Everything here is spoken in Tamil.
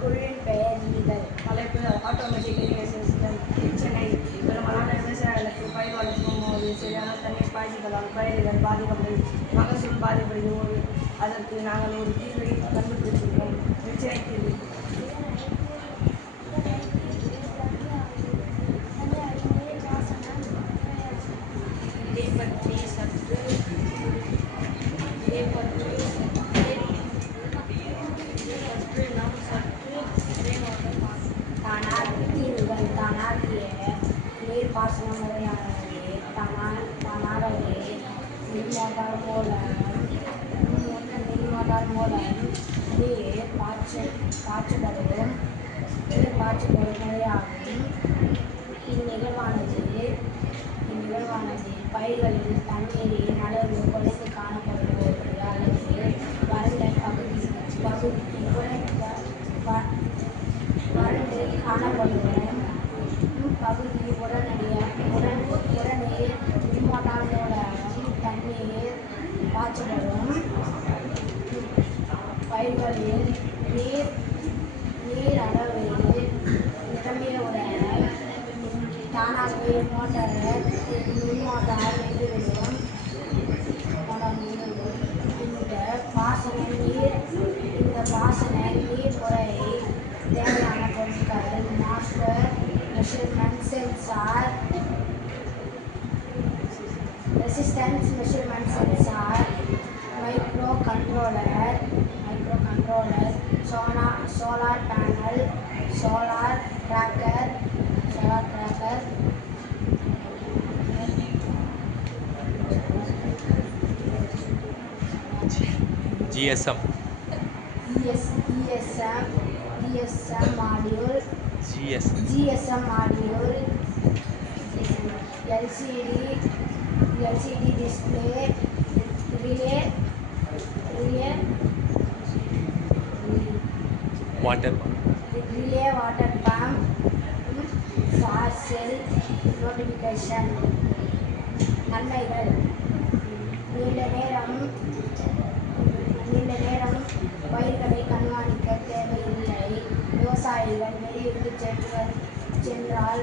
குழுவின் பெயர் ஈதல். தலைப்பு ஆட்டோமேட்டிக் இரிகேஷன் சிஸ்டம். சென்னை. பெரும்பாலான விவசாயிகளுக்கு பயிர் வளர்க்கும் போது சரியான தண்ணீர் பாய்ச்சுதலால் பயிர்கள் பாதிக்கப்படும், மகசூல் பாதிப்படுகிறது. அதற்கு நாங்கள் ஒரு தீர்வை கண்டுபிடிச்சிருக்கோம். நிச்சய தீர்வு. இதை பற்றி நாம் சற்று தானாக தீர்வுகள். தானாகிய நீர்ப்பாசன முறையானது தானாகவே மின்மோட்டார் மூலம் நீர் பாய்ச்சப்படும் முறையாகும். இந்நிகழ்வானது பயிர்களில் தண்ணீரின் அளவு குறைந்து காணப்படும் போது அல்லது வறண்ட பகுதி உடனே மின்மோட்டார் மூலம் தண்ணீர் பாய்ச்சப்படும். பயிர்களில் நீர் அளவு நிரம்பியவுடன் தானாகவே மின்மோட்டார் நின்றுவிடும். இந்த பாசன நீர் முறை தேவையான பொருட்கள் master measurement sensor, resistance measurement sensor, micro controller, solar panel, solar tracker, GSM module, LCD display, relay water pump, fast cell notification. நன்மைகள். நீண்ட நேரம் பயிர்களை கண்காணிக்க தேவையில்லை. விவசாயிகள் வெளியிட்டு சென்றால்